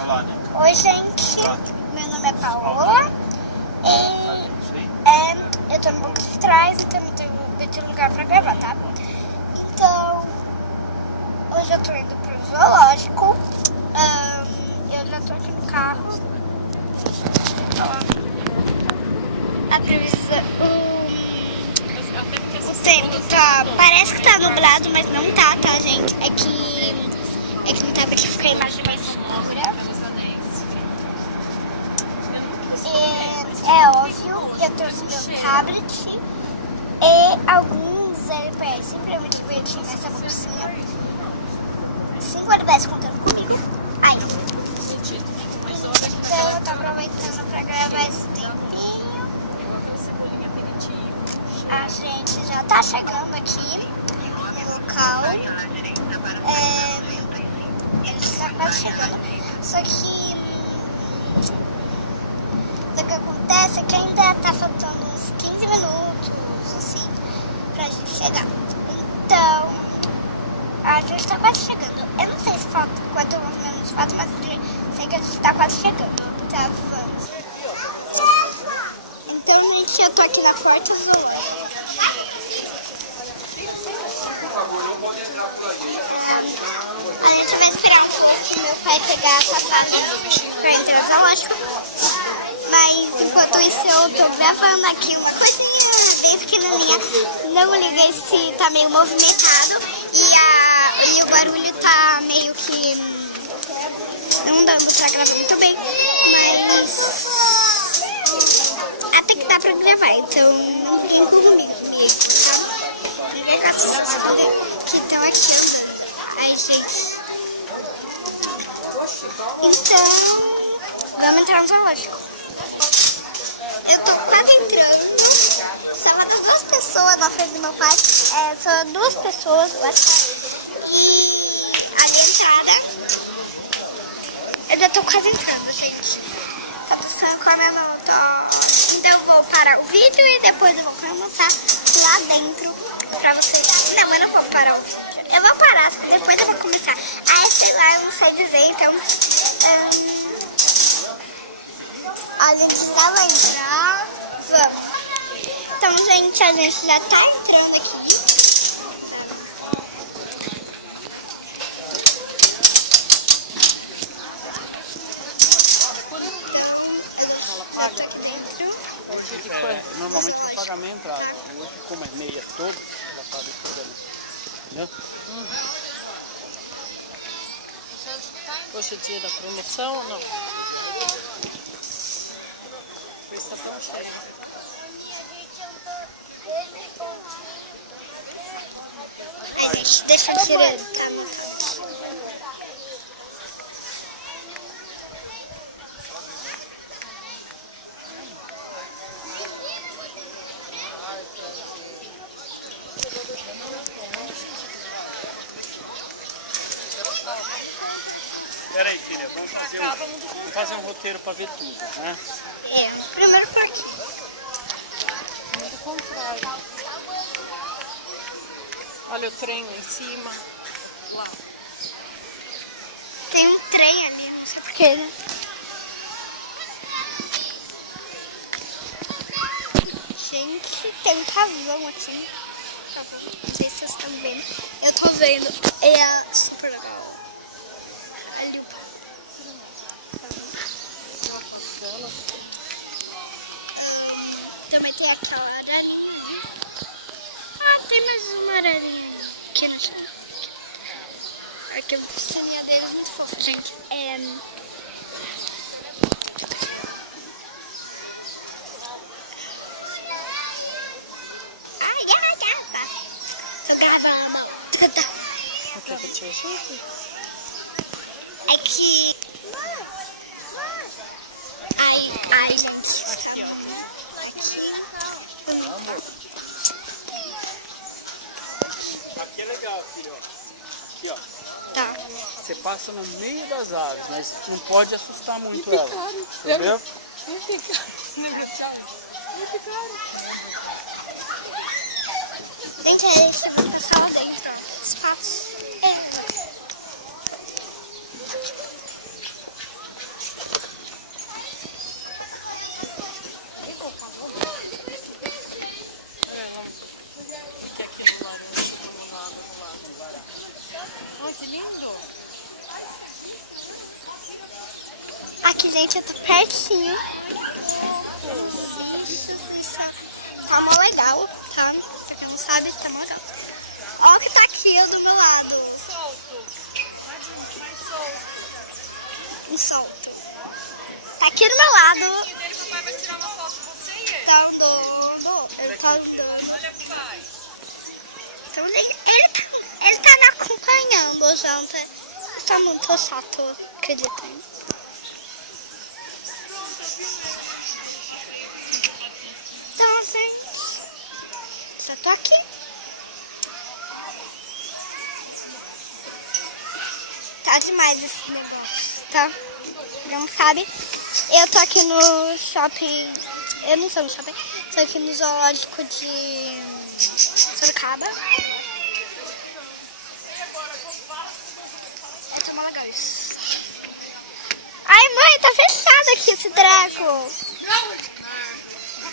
Oi, gente. Meu nome é Paola. E eu tô no banco de trás e também tenho lugar pra gravar, tá? Então, hoje eu tô indo pro zoológico. Eu já tô aqui no carro. A previsão... O tempo tá... Parece que tá nublado, mas não tá, gente? É que no tablet fica a imagem mais escura. É óbvio, eu trouxe meu tablet e alguns LPS pra me divertir nessa bolsinha. 5 LPS contando comigo. Aí. Então eu tô aproveitando pra gravar esse tempinho. A gente já tá chegando aqui no local. Ele já tá quase chegando. Só que o que acontece é que ainda tá faltando uns 15 minutos, assim, pra gente chegar. Então, a gente tá quase chegando. Eu não sei se falta quanto minutos falta, mas eu sei que a gente tá quase chegando. Tá, vamos. Então, gente, eu tô aqui na porta do... A gente vai esperar um pouco meu pai pegar a passagem pra entrar no zoológico. Mas enquanto isso eu tô gravando aqui uma coisinha bem pequenininha. Não liguei se tá meio movimentado e o barulho tá meio que não dando pra gravar muito bem. Mas até que dá pra gravar, então não brinco comigo, tá? Ninguém gosta de saber que estão aqui, ó. Ai, gente. Então, vamos entrar no zoológico. Eu tô quase entrando. São umas 2 pessoas na frente do meu pai. São 2 pessoas, eu acho. E ali a entrada. Eu já tô quase entrando, gente. Só passando com a minha mão. Então eu vou parar o vídeo e depois eu vou mostrar lá dentro pra vocês. Não, eu não vou parar o vídeo. Eu vou parar, depois eu vou começar. Sei lá, eu não sei dizer, então... a gente já vai entrar. Vamos. Então, gente, a gente já tá entrando aqui. Ela paga aqui dentro? Normalmente eu pago a minha entrada. Hoje, como é meia toda, ela paga toda, né? Entendeu? Hoje é dia da promoção ou não? Está tão cheio. Ai, gente, deixa eu tirando, tá? Peraí, filha, vamos fazer um roteiro para ver tudo, né? Primeiro parte. Muito contrário. Olha o trem lá em cima. Lá. Tem um trem ali, não sei porquê, né? Gente, tem um pavão aqui. Pavão, não sei se vocês estão vendo. Eu tô vendo. É super legal. Ali o pavão. Também tem aquela ararinha. Tem mais uma ararinha aqui no chão. Aqui a piscininha dele é muito fofa, gente. Tá. Tô gravando. Quer que eu te ajude? É que... Ai, gente. Aqui, ó. Aqui é legal, filho. Aqui, ó. Tá. Você passa no meio das árvores, mas não pode assustar muito ela. Entendeu? Gente, a gente tá com o pessoal lá dentro. Espaço. aqui, gente, eu tô pertinho. Tá mó legal, tá? Pra quem não sabe, tá mó legal. Ó que tá aqui, eu do meu lado. Solto. Mais solto. Um solto. Tá aqui do meu lado. E dele, papai vai tirar uma foto de você e ele. Tá andando. Ele tá andando. Olha, pai. Então ele tá me acompanhando, gente. Tá muito chato, acreditem. Então, gente, só tô aqui. Tá demais esse negócio, tá? Não sabe? Eu tô aqui no shopping. Eu não sou no shopping. Tô aqui no zoológico de Sorocaba. É tão legal isso. Ai, mãe, tá fechado aqui esse treco.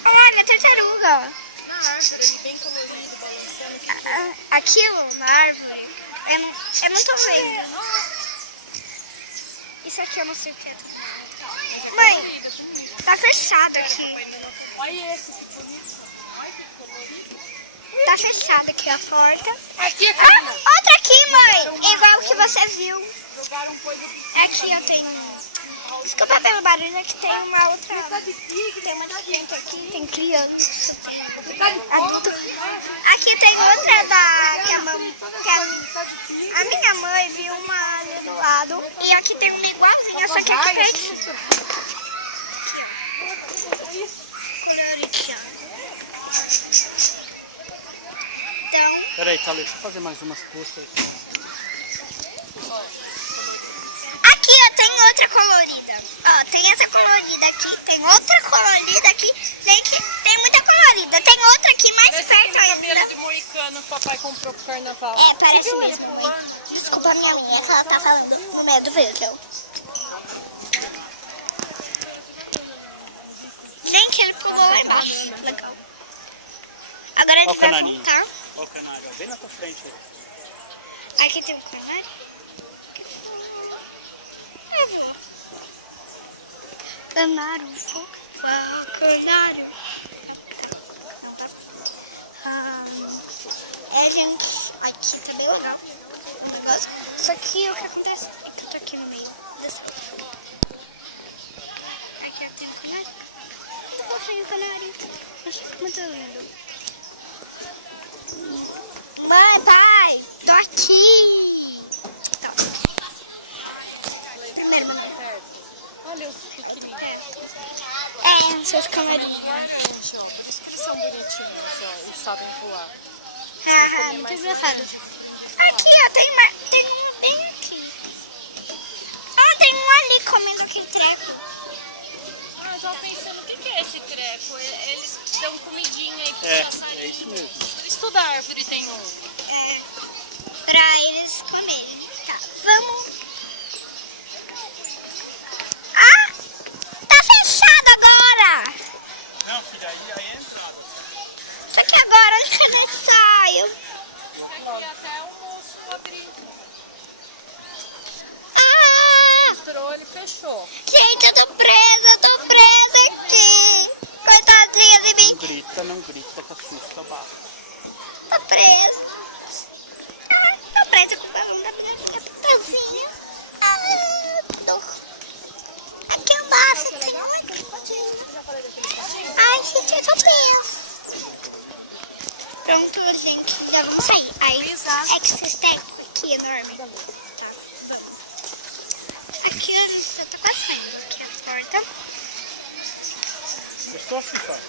Olha, tartaruga. Na árvore, bem colorido, balançando. Aquilo na árvore é muito feio. Isso aqui eu não sei o que é. Mãe, tá fechado aqui. Olha esse, que bonito. Olha que colorido. Tá fechado aqui a porta. Aqui, Outra aqui, mãe. Igual que você viu. jogaram coisa de Aqui eu tenho... Desculpa pelo barulho, aqui tem uma outra... Tem uma gente aqui, tem criança, adulto. Aqui tem outra a minha mãe viu uma ali do lado. E aqui tem uma igualzinha, só que aqui pertinho. Aqui, ó. Então... Peraí, Thalita, deixa eu fazer mais umas costas. Aqui, ó, tem outra colorida. Ó, tem essa colorida aqui, tem outra colorida aqui. Tem muita colorida. Tem outra aqui mais Parece perto aquele cabelo ainda. de moicano que o papai comprou pro carnaval. É, parece Você viu ele mesmo. pulando? Desculpa a minha unha, que ela tá falando com medo, viu? Gente, ele pulou lá embaixo. Legal. Agora a Ó o gente vai canarinho. voltar. Ó o canário, ó, bem na tua frente. Aqui tem o canário. Canário. Canário. Gente, aqui tá bem legal. Só que o que acontece é que eu tô aqui no meio dessa. Aqui eu tenho o canário. Muito fofinho o canário. Acho muito lindo. Mãe, pai, tô aqui. Então. Primeiro, mamãe. Olha os pequenininhos. Seus canarinhos. Gente, ó, por isso que eles são bonitinhos, ó, eles sabem pular. Muito engraçado. Aqui, ó, tem um bem aqui. Ah, tem um ali comendo aquele treco. Ah, eu tava pensando, o que é esse treco? Eles dão comidinha aí pros passarinhos. É isso mesmo. Isso da árvore tem um. Pra eles comerem. Tá, vamos. Ah! Tá fechado agora! Não, filha, aí é entrada. Só que agora onde que eu saio? Aqui até o moço abrir. Ah! Entrou, ele fechou. Gente, eu tô presa aqui. Coitadinha de mim. Não grita, que assusta, basta. Tô presa. Tô presa com o balão da minha pitazinha. Dor. Aqui embaixo tem ai, gente, eu tô presa. Pronto, gente, já vamos sair. Aí, é que vocês têm aqui enorme. Aqui a gente já tá quase saindo. Aqui a porta. Gostou, Fifa?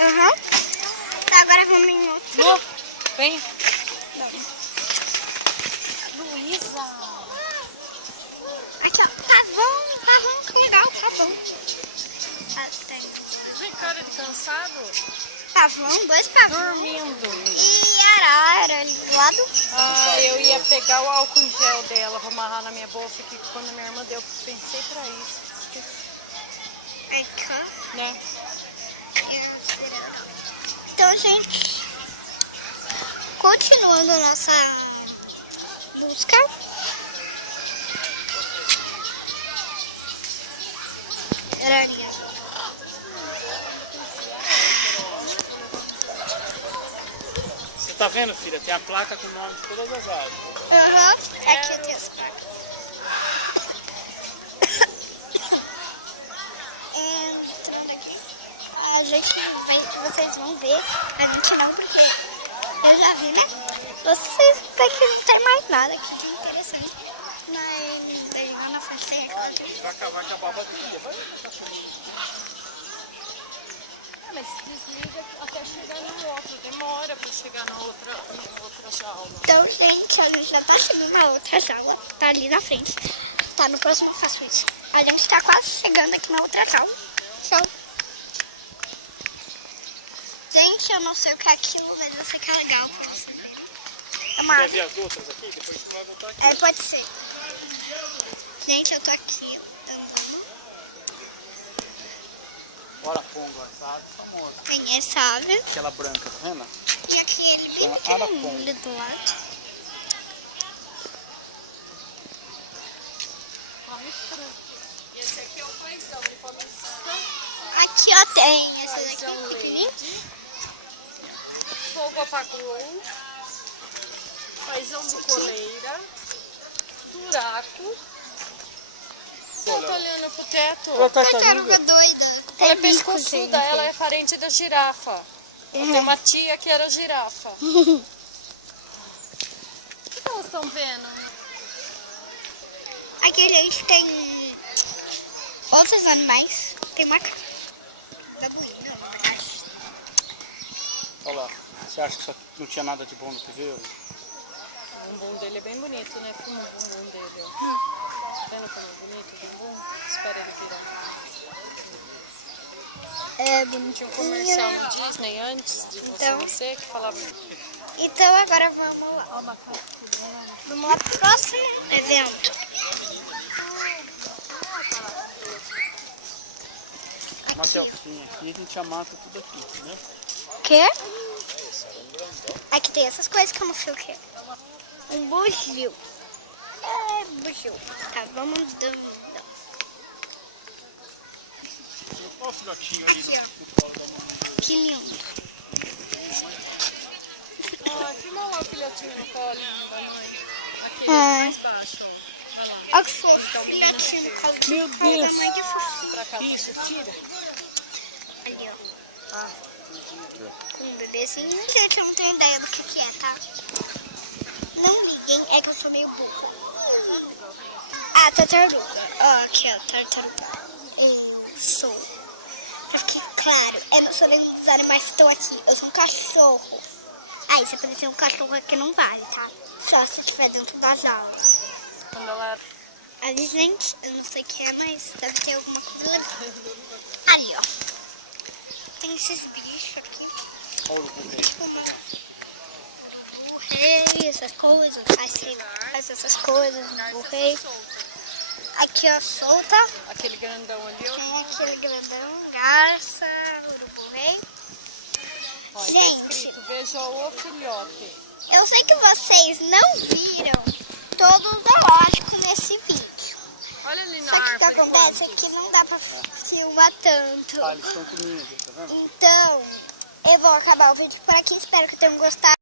Aham. Agora vamos em outro. Lu, vem. Luísa. Aqui, ó. Pavão, que legal, pavão. Tem Vem cara de cansado. pavão, 2 pavões. Dormindo. E arara ali do lado. Ah, eu ia pegar o álcool em gel dela pra amarrar na minha bolsa, que quando a minha irmã deu, eu pensei pra isso. Aqui, Né? então, gente, continuando a nossa busca. Aranha. Você tá vendo, filha? Tem a placa com o nome de todas as aves. Aham, aqui eu tenho as placas. Entrando aqui, a gente vai, vocês vão ver, a gente não, porque eu já vi, né? Vocês daqui não tem mais nada aqui de interessante, mas daí lá na frente tem aqui. Vai acabar com a baba dele. Mas desliga até chegar no outro, demora pra chegar na outra jaula. Então, gente, a gente já tá chegando na outra jaula, tá ali na frente. Tá, no próximo eu faço isso. A gente tá quase chegando aqui na outra jaula. Tchau. Gente, eu não sei o que é aquilo, mas eu sei que é legal. É uma Quer ver as outras aqui? Depois você vai voltar aqui. É, pode ser. Gente, eu tô aqui. Bora, Pongo, essa ave famosa. Tem essa ave. Aquela branca, tá vendo? E aqui ele bem Chama pequenininho araponga. do lado. Come fruto. E esse aqui é o paizão, ele come fruta, Aqui, ó, tem essa paizão daqui pequenininha. leite, fogo apagou, paizão do coleira, duraco. Eu tô olhando pro teto. Tartaruga doida. Ela é Tem bico, pescoçuda, gente. ela é parente da girafa. Eu tenho uma tia que era girafa. O que elas estão vendo? Aqui a gente tem outros animais. Tem macaco. Babuíno, na verdade. Olha lá. Você acha que isso aqui não tinha nada de bom no TV? O bumbum dele é bem bonito, né? Filma o bumbum dele, ó. Tá vendo como é bonito o bumbum? Espera ele virar. É Tinha um comercial bonitinho. no Disney antes de você Então. nascer que falava. Então agora vamos lá. Vamos lá pro próximo evento. Uma selfinha aqui, a gente já mata tudo aqui, entendeu? O quê? Aqui tem essas coisas que eu não sei o que é. Um bugio. É, bugio. Tá, vamos dando. Olha o filhotinho ali Aqui, ó. do colo da mamãe. Que lindo. Ah, filma lá o filhotinho no colo da mãe. Aquele É. mais baixo, ó. Vai lá. Olha que fofo. Filhotinho no colo de Meu da Deus. mãe, que fofinho. Pra cá, você tira. Ali, ó. Um bebezinho. Gente, eu não tenho ideia do que é, tá? Não liguem, é que eu sou meio burra. Ah, tartaruga. Ó, aqui, ó, tartaruga. Eu sou. Pra ficar claro, eu não sou nenhum dos animais que estão aqui. Eu sou um cachorro. Aí, se aparecer um cachorro aqui, não vale, tá? Só se estiver dentro da jaula. Quando ela Ali, gente, eu não sei o que é, mas deve ter alguma coisa legal. Ali, ó. Tem esses bichos aqui. Olha o urubu. Tipo uma... O rei, essas coisas. Faz essas coisas, o rei. Aqui, ó, solta. aquele grandão ali, ó. Tem aquele grandão, garça, urubu rei. Ó, e Gente. tá escrito, veja o filhote. Eu sei que vocês não viram todo o zoológico nesse vídeo. Olha ali na Só que o que árvore. acontece é que não dá pra filmar tanto. Ah, eles estão comigo, tá vendo? Então, eu vou acabar o vídeo por aqui. Espero que tenham gostado.